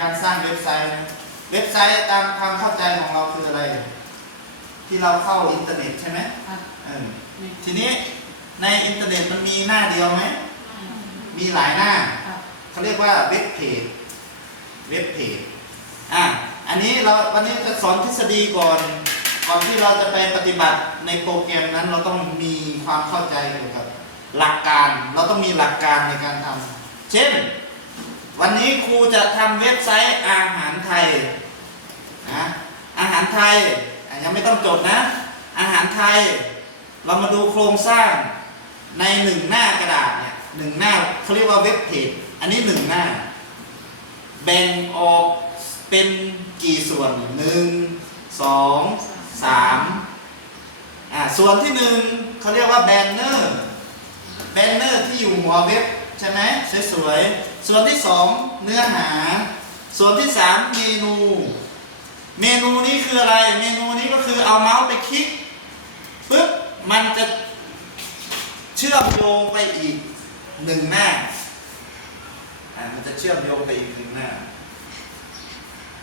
การสร้างเว็บไซต์นะเว็บไซต์ตามความเข้าใจของเราคืออะไร ที่เราเข้าอินเทอร์เน็ตใช่ไหมครับเออนี่ทีนี้ในอินเทอร์เน็ตมันมีหน้าเดียวไหม มีหลายหน้าครับเขาเรียกว่าเว็บเพจ เว็บเพจ อะ อันนี้เราวันนี้จะสอนทฤษฎีก่อน ก่อนที่เราจะไปปฏิบัติในโปรแกรมนั้นเราต้องมีความเข้าใจเกี่ยวกับหลักการ เราต้องมีหลักการในการทำ เช่น วันนี้ครูจะทำเว็บไซต์อาหารไทยนะอาหารไทยอะยังไม่ต้องจดนะ อาหารไทย เรามาดูโครงสร้างในหนึ่งหน้ากระดาษเนี่ยหนึ่งหน้าเขาเรียกว่าเว็บเพจอันนี้หนึ่งหน้า แบ่งออกเป็นกี่ส่วนหนึ่งสองสามอ่าส่วนที่หนึ่งเขาเรียกว่าแบนเนอร์แบนเนอร์ที่อยู่หัวเว็บ ใช่ไหมสวยๆส่วนที่สองเนื้อหา ส่วนที่สามเมนู เมนูนี้คืออะไร เมนูนี้ก็คือเอาเมาส์ไปคลิกปึ๊บมันจะเชื่อมโยงไปอีกหนึ่งหน้าอ่ามันจะเชื่อมโยงไปอีกหนึ่งหน้า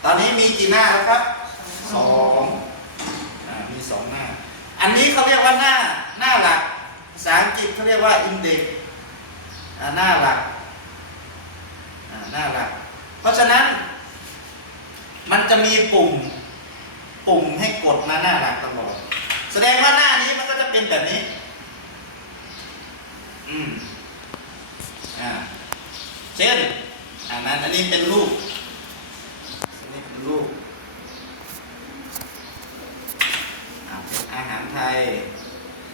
ตอนนี้มีกี่หน้าแล้วครับสองอ่ามีสองหน้า อันนี้เขาเรียกว่าหน้าหน้าหลักภาษาอังกฤษเขาเรียกว่า index หน้าหลักอ่าหน้าหลัก เพราะฉะนั้น มันจะมีปุ่มปุ่มให้กดมาหน้าหลักตลอดแสดงว่าหน้านี้มันก็จะเป็นแบบนี้ อืมอ่าเช่นอันนั้นอันนี้เป็นรูปอันนี้เป็นรูปอ่าเป็นอาหารไทย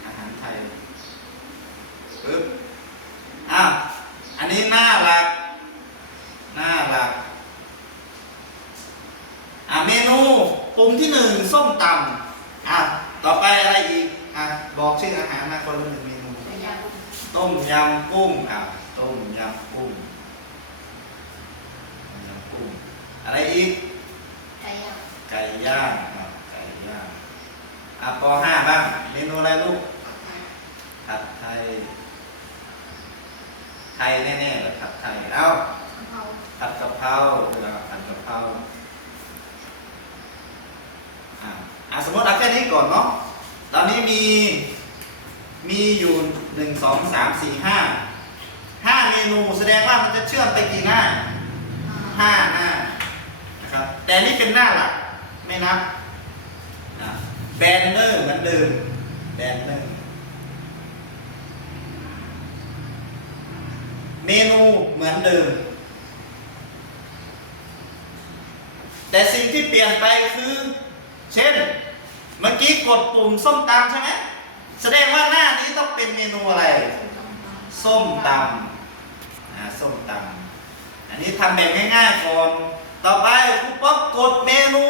อาหารไทยปึ๊บอ้าวอันนี้หน้าหลัก หน้าหลัก อ่าเมนูปุ่มที่ห นึ่งส้มตำอ่าต่อไปอะไรอีกอ่าบอกชื่ออาหารมาคนละหนึ่งเมนู ต้มยำกุ้งอะต้มยำกุ้งต้มยำกุ้ง อะไรอีก ไก่ย่างอะไก่ย่างอะปห้าบ้างเมนูอะไรลูกผัดไทยไทยแน่ๆเลยผัดไทยเอาผัดกะเพราเวลาผัดกะเพราอะอะสมมติเอาแค่นี้ ก่อนเนาะ ตอนนี้มี มีอยู่หนึ่งสองสามสี่ห้าห้าเมนูแสดงว่ามันจะเชื่อมไปกี่หน้าห้าหน้านะครับ แต่นี่เป็นหน้าหลักไม่นับนะแบนเนอร์เหมือนเดิมแบนเนอร์เมนูเหมือนเดิม แต่สิ่งที่เปลี่ยนไปคือ เช่น เมื่อกี้กดปุ่มส้มตำใช่ไหมแสดงว่าหน้านี้ต้องเป็นเมนูอะไร ส้มตำอ่าส้มตำอันนี้ทำแบบง่ายๆก่อนต่อไปครูป๊อกกดเมนู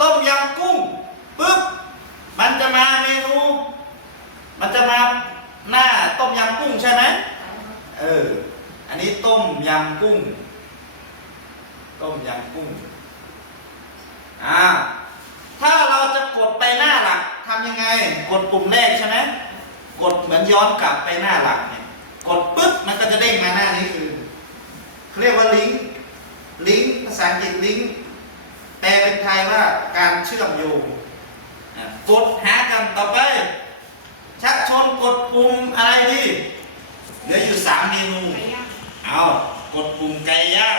ต้มยำกุ้งปึ๊บมันจะมาเมนู มันจะมาหน้าต้มยำกุ้งใช่ไหมเออ อันนี้ต้มยำกุ้ง ต้มยำกุ้ง อ่า ถ้าเราจะกดไปหน้าหลักทำยังไง กดปุ่มแรกใช่ไหมกดเหมือนย้อนกลับไปหน้าหลักเนี่ย กดปุ๊บมันก็จะเด้งมาหน้านี้คือเขาเรียกว่าลิงก์ลิงก์ภาษาอังกฤษลิงก์แปลเป็นไทยว่าการเชื่อมโยงกดหากันต่อไป ชักชนกดปุ่มอะไรดีเหลืออยู่สามเมนูเอากดปุ่มไก่ย่าง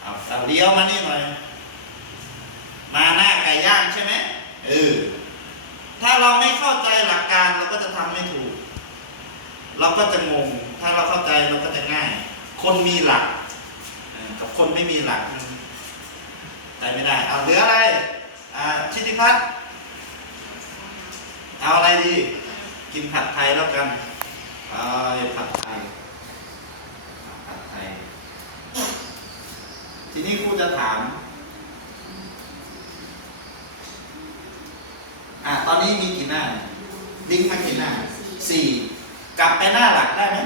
เอาเอาเลี้ยวมานี่หน่อยมาหน้า ใช่ไหมเออถ้าเราไม่เข้าใจหลักการเราก็จะทำไม่ถูก เราก็จะงง ถ้าเราเข้าใจเราก็จะง่าย คนมีหลักกับคนไม่มีหลักมันไปไม่ได้ เอาเหลืออะไรอ่าชิติพัฒน์เอาอะไรดี กินผัดไทยแล้วกันเอาผัดไทยผัดไทย ทีนี้ครูจะถาม อะตอนนี้มีกี่หน้า ลิงก์มากี่หน้าสี่กลับไปหน้าหลักได้ไหม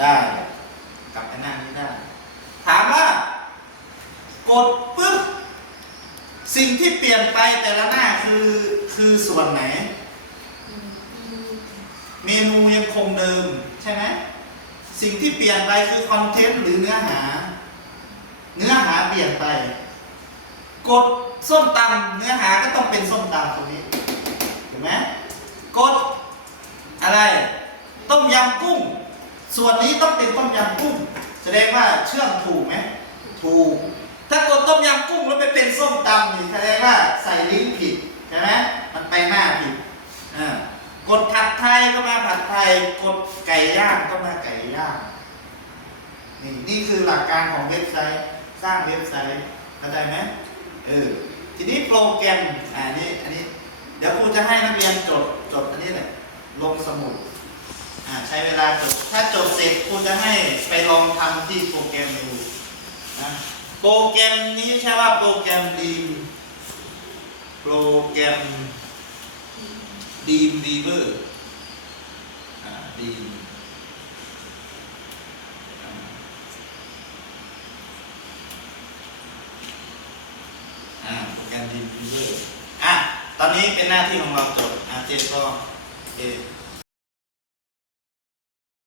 ได้ กลับไปหน้านี้ได้ ถามว่ากดปึ๊บสิ่งที่เปลี่ยนไปแต่ละหน้าคือคือส่วนไหน เมนูยังคงเดิมใช่ไหมสิ่งที่เปลี่ยนไปคือคอนเทนต์หรือเนื้อหา เนื้อหาเปลี่ยนไป กดส้มตำเนื้อหาก็ต้องเป็นส้มตำตรงนี้ ไหมกดอะไร ต้มยำกุ้ง ส่วนนี้ต้องเป็นต้มยำกุ้ง แสดงว่าเชื่อมถูกไหมถูก ถ้ากดต้มยำกุ้งแล้วไปเป็นส้มตำนี่แสดงว่าใส่ลิงก์ผิดใช่ไหมมันไปหน้าผิดอ่ากดผัดไทยก็มาผัดไทย กดไก่ย่างก็มาไก่ย่างนี่นี่คือหลักการของเว็บไซต์ สร้างเว็บไซต์เข้าใจไหมเออทีนี้โปรแกรมอ่านี่อันนี้ เดี๋ยวครูจะให้นักเรียนจดจดอันนี้แหละลงสมุดใช้เวลาจดถ้าจดเสร็จครูจะให้ไปลองทำที่โปรแกรมดูนะโปรแกรมนี้ใช่ว่าโปรแกรมดีมโปรแกรมดีมดีเวอร์ดีมอ่าโปรแกรมดีมพิมพ์อะ ตอนนี้เป็นหน้าที่ของเราจดอาเจนก็เอ